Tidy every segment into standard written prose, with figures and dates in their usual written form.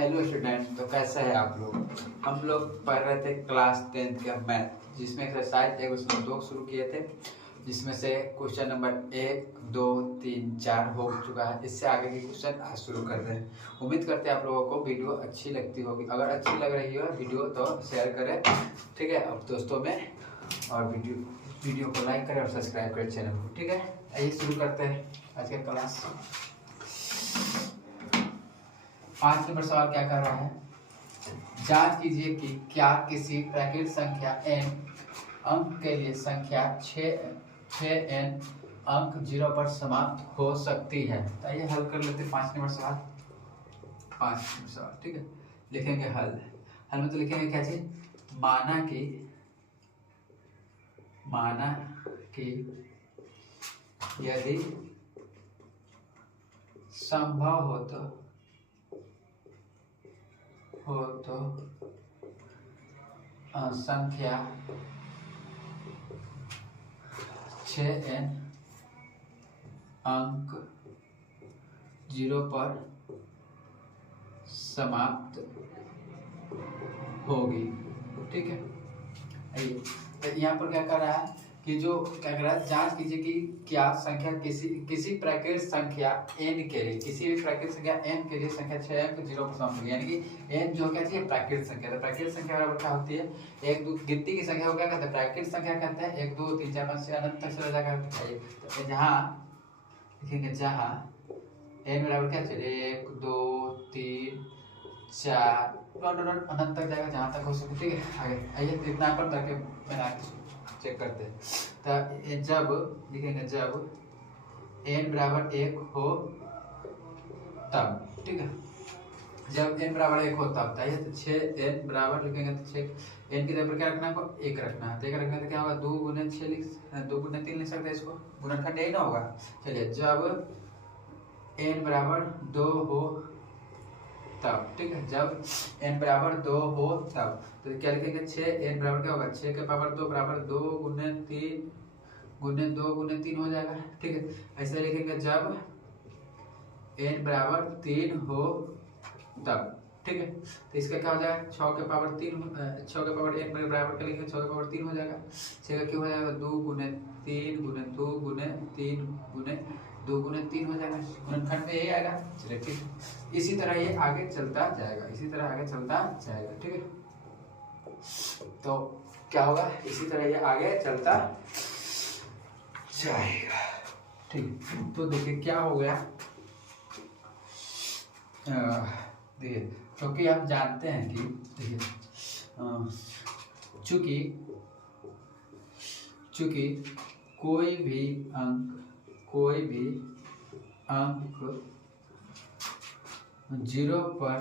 Hello student, तो कैसे हैं आप लोग। हम लोग पढ़ रहे थे क्लास 10th का मैथ, जिसमें एक्सरसाइज 1 शुरू किए थे, जिसमें से क्वेश्चन नंबर 1, 2, 3, 4 हो चुका है। इससे आगे के क्वेश्चन आज शुरू कर रहे हैं। उम्मीद करते हैं आप लोगों को वीडियो अच्छी लगती होगी। अगर अच्छी लग रही हो वीडियो तो शेयर करें, ठीक है, अब दोस्तों में, और वीडियो को लाइक करें और सब्सक्राइब करें चैनल को, ठीक है। आइए शुरू करते हैं आज का क्लास। 5 नंबर सवाल क्या कर रहा है। जांच कीजिए कि क्या किसी प्राकृत संख्या n अंक के लिए संख्या 6n अंक 0 पर समाप्त हो सकती है। तो आइए हल कर लेते हैं 5 नंबर सवाल। 5 नंबर सवाल, ठीक है। लिखेंगे हल में तो लिखेंगे क्या चीज, माना कि यदि संभव हो तो संख्या 6n अंक 0 पर समाप्त होगी, ठीक है। यहाँ पर क्या कर रहा है कि जो क्या कर रहा है, जांच कीजिए कि क्या संख्या किसी प्राकृत संख्या n के लिए, किसी भी प्राकृत संख्या n के लिए संख्या 6 अंक 0 पर समाप्त होगी। यानी कि n जो क्या चाहिए, प्राकृत संख्या। तो प्राकृत संख्या बराबर क्या होती है, 1 2 गिनती की संख्या को क्या कहते हैं, प्राकृत संख्या कहते हैं। 1 2 3 4 5 6 अनंत तक चला जाएगा। तो जहाँ लिखेंगे, जहाँ n बराबर क्या चाहिए, 1 2 3 4 अनंत तक जाएगा, जहाँ तक हो सके, ठीक है। आगे आइए इतना पर ताकि मैंने चेक करते हैं। तो जब लिखेंगे, जब n बराबर 1 हो तब, ठीक है। जब n बराबर 1 हो तब, तो 6n बराबर लिखेंगे तो 6 n की जगह पर क्या रखना है, 1 रखना है। तो 1 रखना है तो क्या होगा, 2 गुने 6 2 गुने 3 लिख सकते हैं इसको, गुणनखंड यही ना होगा। चलिए, जब n बराबर 2 हो तब, ठीक है। जब n बराबर 2 हो तब, तो क्या लिखेंगे, 6n बराबर क्या होगा, 6 के पावर 2 बराबर 2 गुने 3 गुने 2 गुने 3 हो जाएगा, ठीक है। ऐसे लिखेंगे, जब n बराबर 3 हो तब, ठीक है। तो इसका क्या हो जाएगा, 6 के पावर 3 6 के पावर n बराबर क्या लिखेंगे, 6 के पावर 3 हो जाएगा। 6 का क्यों हो जाएगा, 2 गुने 3 गुने 2 गुने 3 गुने 2 गुने 3 हो जाएगा, गुणनखंड में यही आएगा। चलिए, ठीक है। इसी तरह ये आगे चलता जाएगा, ठीक है। तो क्या होगा, इसी तरह ये आगे चलता जाएगा, ठीक। तो देखिए क्या हो गया, देखिए, क्योंकि आप जानते हैं कि देखिए, चूंकि कोई भी अंक 0 पर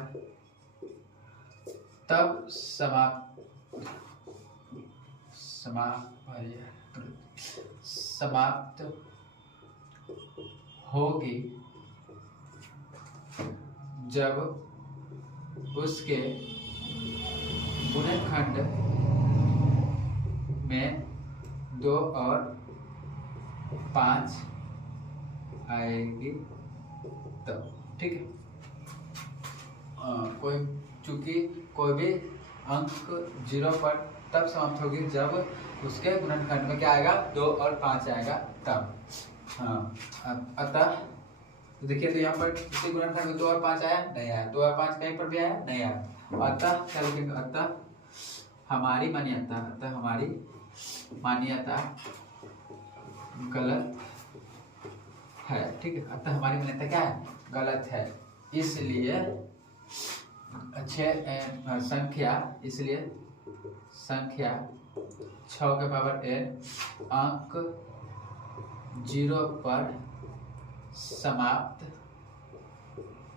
तब समाप्त होगी जब उसके गुणनखंड में 2 और 5 आएगी तब, ठीक है। चूंकि कोई भी अंक 0 पर तब समाप्त होगी जब उसके गुणनखंड में क्या आएगा, 2 और 5 आएगा तब। अतः तो देखिए, तो यहाँ पर किसी गुणनखंड में 2 और 5 आया, नहीं आया। 2 और 5 कहीं पर भी आया, नहीं आया। अतः क्या लिखेंगे, अतः हमारी मान्यता गलत है, ठीक है। अतः हमारी मान्यता क्या है, गलत है। इसलिए संख्या 6 के पावर n अंक 0 पर समाप्त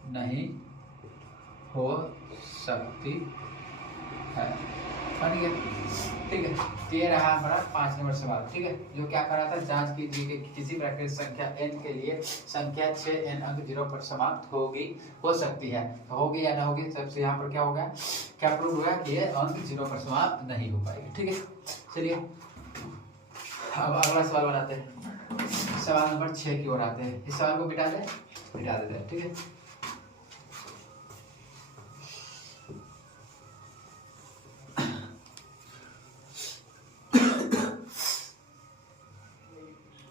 नहीं हो सकती है, ठीक है। तो ये रहा हमारा 5 नंबर सवाल, ठीक है। जो क्या कर रहा था, जांच कीजिए कि किसी प्राकृत संख्या n के लिए संख्या 6n अंक 0 पर समाप्त हो सकती है। तो होगी या ना होगी, सबसे यहाँ पर क्या होगा, क्या प्रूव होगा कि ये अंक 0 पर समाप्त नहीं हो पाएगी, ठीक है। चलिए अब अगला सवाल बनाते हैं। सवाल नंबर 6 की ओर आते हैं। इस सवाल को मिटा देते हैं, ठीक है।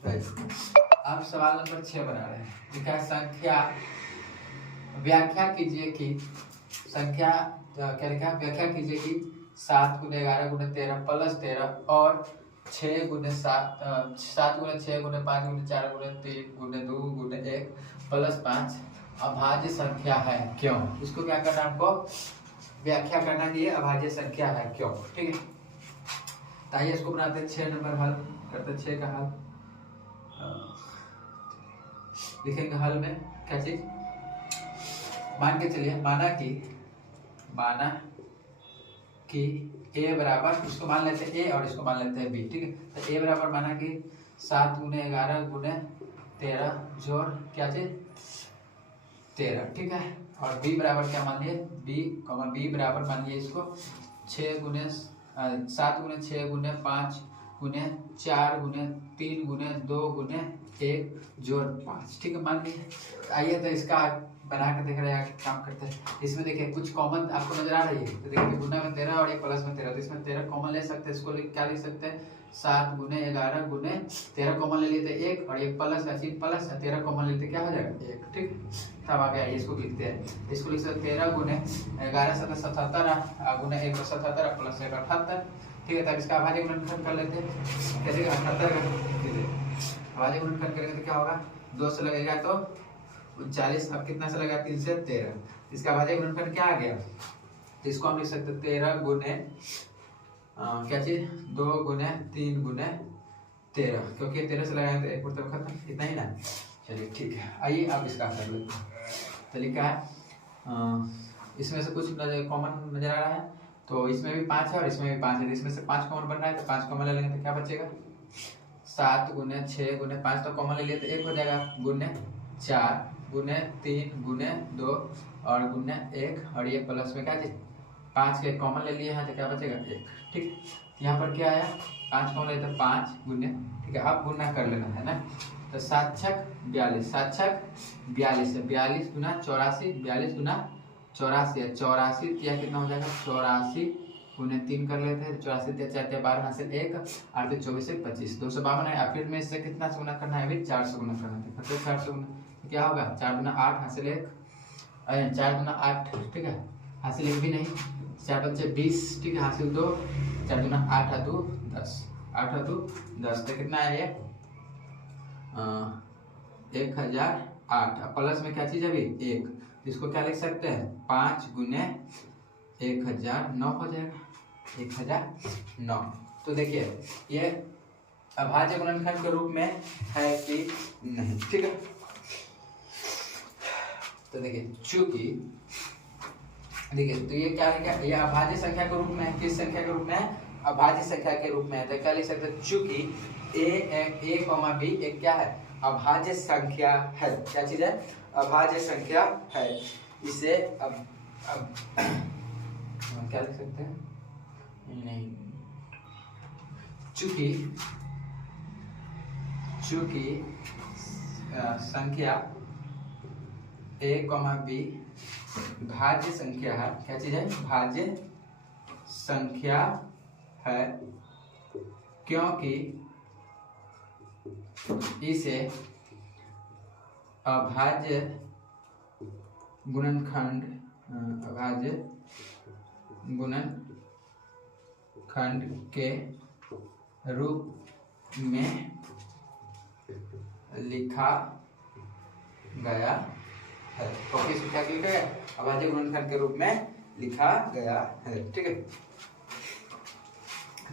अब सवाल नंबर 6 बना रहे हैं। लिखा है संख्या, व्याख्या कीजिए कि संख्या क्या लिखा है, व्याख्या कीजिए कि 7 × 11 × 13 प्लस 13 और 6 × 7 7 × 6 × 5 × 4 × 3 × 2 × 1 प्लस 5 अभाज्य संख्या है क्यों। इसको क्या करना है, हमको व्याख्या करना है कि ये अभाज्य संख्या है क्यों। ठीक है, ताइए इसको बनाते हैं 6 नंबर हल करते 6 का हल। लिखेंगे हल में क्या चीज, मान के चलिए माना कि a बराबर, इसको मान लेते हैं a और इसको मान लेते हैं b। ठीक है, तो a बराबर माना कि 7 × 11 × 13 जोड़ क्या चीज 13। ठीक है, और b बराबर क्या मान लिए, b बराबर मान लिए इसको 7 × 6 × 5 × 4 × 3 × 2 × 1 जोड़ 5। ठीक है, मान लिए। आइए तो इसका बना कर देख रहे हैं काम करते हैं। इसमें देखिए कुछ कॉमन आपको नजर आ रही है, तो देखिए गुना में 13 और एक प्लस में 13, तो इसमें 13 कॉमन ले सकते हैं। इसको क्या लिख सकते हैं, 7 × 11 × 13 कॉमन ले लिए तो 1 और एक प्लस का चिन्ह प्लस है, 13 कॉमन लेते क्या हो जाएगा 1। ठीक, तब आ गया, इसको लिखते हैं। इसको लिख सकते 13 × 11 = 77 × 1 = 77 प्लस 1 78। ठीक है, तब इसका अभाज्य गुणनखंड कर लेते हैं। कैसे 78 अभाज्य गुणनखंड करेंगे तो क्या होगा, 2 से लगेगा तो 39, अब कितना से लगा 3 से 13, इसका अभाज्य गुणनखंड क्या आ गया, तो इसको हम लिख सकते 13 × क्या चीज 2 × 3 × 13, क्योंकि 13 से लगाएंगे तो एक मतलब खत्म, इतना ही ना। चलिए ठीक है, आइए अब इसका कर लेते हैं। तो लिखा है इसमें से कुछ कॉमन नजर आ रहा है, तो इसमें भी 5 है और इसमें भी 5 है, तो इसमें से 5 कॉमन बन रहा है, तो 5 कॉमन ले लेंगे तो क्या बचेगा 7 × 6 × 5, तो कॉमन ले लिए तो 1 हो जाएगा, गुने 4 गुने 3 गुने 2 और गुने 1 और ये प्लस में क्या चीज 5 के कॉमन ले लिए हैं, तो क्या बचेगा 1। ठीक, यहाँ पर क्या आया 5 कॉमन लेते 5 गुने। ठीक है, अब गुना कर लेना है ना, तो 7 × 6 = 42, 7 × 6 = 42 है, 42 × 84, 42 × 84 है, 84 या कितना हो जाएगा 84 × 3 कर लेते हैं, 84 × 4 = 12 हासिल 1 8 × 24 = 25, 252 है। फिर में इससे कितना से गुना करना है, अभी 4 से गुना करना है, मतलब 4 से गुना क्या होगा 4 × 8 हासिल 1, 4 × 8 ठीक है, हासिल 1 भी नहीं, 4 × 5 = 20 ठीक है, हासिल 2, 4 × 8 = 10, 8 × 10 तो कितना है ये 1008, प्लस में क्या चीज है अभी 1, इसको क्या लिख सकते हैं 5 × 1000 9 हो जाएगा 1009। तो देखिए ये अभाज्य गुणनखंड के रूप में है कि नहीं। ठीक है, तो देखिए चूंकि देखिए तो ये क्या लिखा है, ये अभाज्य संख्या के रूप में है, किस संख्या के रूप में है अभाज्य संख्या के रूप में है, तो क्या लिख सकते हैं चूंकि a, b एक क्या है अभाज्य संख्या है, क्या चीज है अभाज्य संख्या है, इसे अब क्या लिख सकते हैं नहीं, चूंकि संख्या a, b भाज्य संख्या है, क्या चीज है भाज्य संख्या है, क्योंकि इसे अभाज्य गुणनखंड के रूप में लिखा गया है, तो किस क्या लिखा गया अभाज्य गुणनखंड के रूप में लिखा गया है। ठीक है,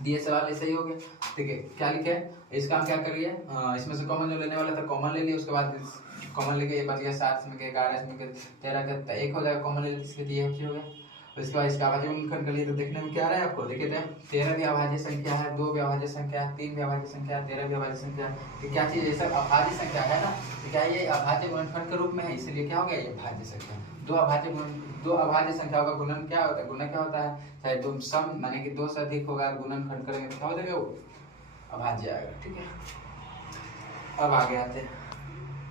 दिए सवाल ऐसे ही हो गया। ठीक है, क्या लिखे है इसका हम क्या करिए इसमें से कॉमन जो लेने वाला था कॉमन ले लिए, उसके बाद कॉमन लेके ये बच गया 7 इसमें के 11 इसमें के 13 का 1 हो जाएगा, कॉमन ले लिए इसके दिए हो गया। उसके बाद इसका अभाज्य गुणनखंड कर लिए, तो देखने में क्या आ रहा है आपको देखिए 13 भी अभाज्य संख्या है, 2 भी अभाज्य संख्या है, 3 भी अभाज्य संख्या है, 13 भी अभाज्य संख्या है, तो क्या चीज ये सब अभाज्य संख्या है ना, तो क्या ये अभाज्य गुणनखंड के रूप में है, इसलिए क्या हो गया ये भाज्य संख्या। दो अभाज्य संख्याओं का गुणन क्या होता है, गुणा क्या होता है चाहे तुम सम माने कि 2 से अधिक होगा गुणनखंड करेंगे तो क्या हो जाएगा वो अभाज्य आएगा। ठीक है, अब आगे आते हैं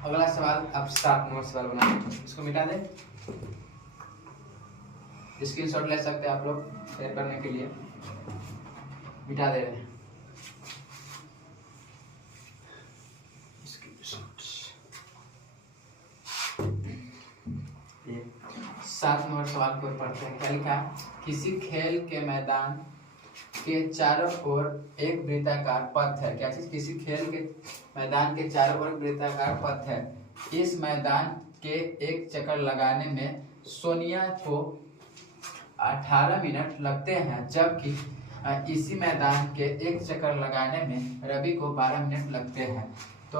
अगला सवाल, अब 7 नंबर सवाल बनाते, इसको मिटा दें, स्क्रीनशॉट ले सकते हैं आप लोग शेयर करने के लिए, मिटा दे रहे हैं। 7 नंबर सवाल को पढ़ते हैं। क्या लिखा? किसी खेल के मैदान के चारों ओर एक वृत्ताकार पथ है। क्या चीज? किसी खेल के मैदान के चारों ओर वृत्ताकार पथ है। इस मैदान के एक चक्कर लगाने में सोनिया को 18 मिनट लगते हैं, जबकि इसी मैदान के एक चक्कर लगाने में रवि को 12 मिनट लगते हैं। तो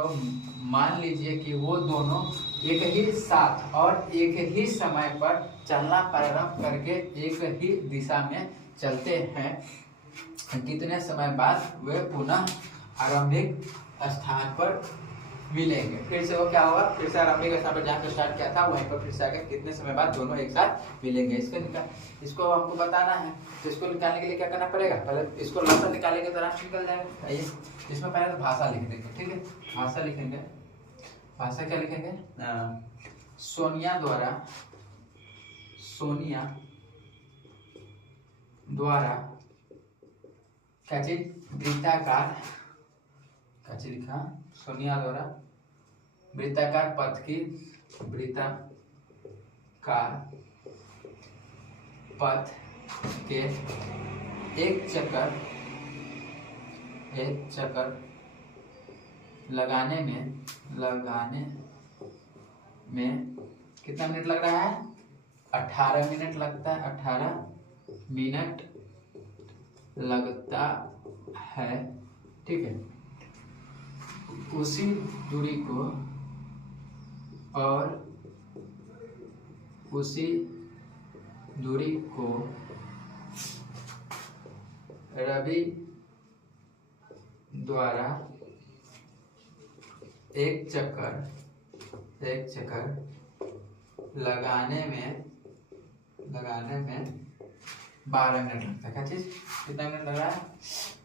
मान लीजिए कि वो दोनों एक ही साथ और एक ही समय पर चलना प्रारंभ करके एक ही दिशा में चलते हैं। कितने समय बाद वे पुनः आरंभिक स्थान पर मिलेंगे? फिर से वो क्या होगा? फिर से आरंभिक स्थान पर जहाँ पे स्टार्ट किया था वहीं पर फिर से आकर कितने समय बाद दोनों एक साथ मिलेंगे? इसको हमको बताना है। तो इसको निकालने के लिए क्या करना पड़ेगा? पहले इसको लसन निकालेंगे तो आराम से निकल जाएगा। आइए इसमें पहले तो भाषा लिख देंगे। ठीक है, भाषा लिखेंगे। भाषा क्या लिखेंगे? सोनिया द्वारा क्या चीज? वृत्ताकार। क्या चीज लिखा? सोनिया द्वारा वृत्ताकार पथ की वृत्ताकार पथ के एक चक्कर लगाने में कितना मिनट लग रहा है? 18 मिनट लगता है। 18 मिनट लगता है। ठीक है, उसी दूरी को रवि द्वारा एक चक्कर लगाने में 12 मिनट लगता है। क्या चीज? कितना मिनट लग रहा है?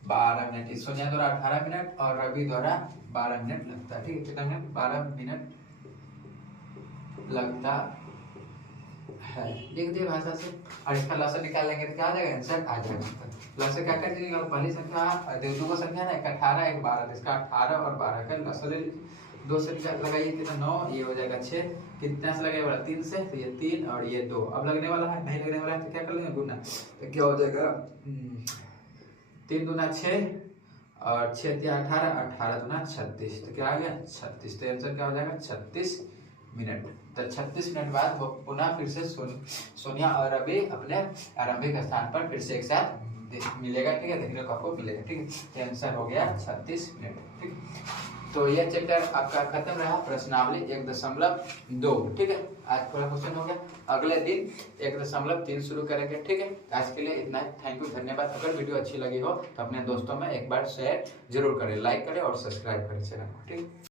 12 मिनट। सोनिया द्वारा 18 मिनट और रवि द्वारा 12 मिनट लगता है। ठीक है, कितना मिनट? 12 मिनट लगता है। लिख दिए भाषा से। और इसका लसन निकाल लेंगे तो क्या आ जाएगा? आंसर आ जाएगा। लसन क्या कर दीजिएगा? पहली संख्या दो संख्या ना, एक 18 एक 12, इसका 18 और 12 का लसन 2 से लगाइए कितना? 9, ये हो जाएगा 6। कितना से लगेगा? 3 से, तो ये 3 और ये 2। अब लगने वाला है, नहीं लगने वाला है तो क्या कर लेंगे? गुना। तो क्या हो जाएगा? 3 दूना 6 और 6 तिया 18, 18 दूना 36। तो क्या आ गया? 36। तो आंसर क्या हो जाएगा? 36 मिनट। तो 36 मिनट बाद वो पुनः फिर से सोनिया और रवि अपने आरंभिक स्थान पर फिर से एक साथ मिलेगा। ठीक है, देखने को आपको मिलेगा। ठीक है, आंसर हो गया 36 मिनट। ठीक, तो यह चैप्टर आपका खत्म रहा, प्रश्नावली 1.2। ठीक है, आज पूरा क्वेश्चन हो गया। अगले दिन 1.3 शुरू करेंगे। ठीक है, आज के लिए इतना ही। थैंक यू, धन्यवाद। अगर वीडियो अच्छी लगी हो तो अपने दोस्तों में एक बार शेयर जरूर करें, लाइक करें और सब्सक्राइब करें चैनल को। ठीक है।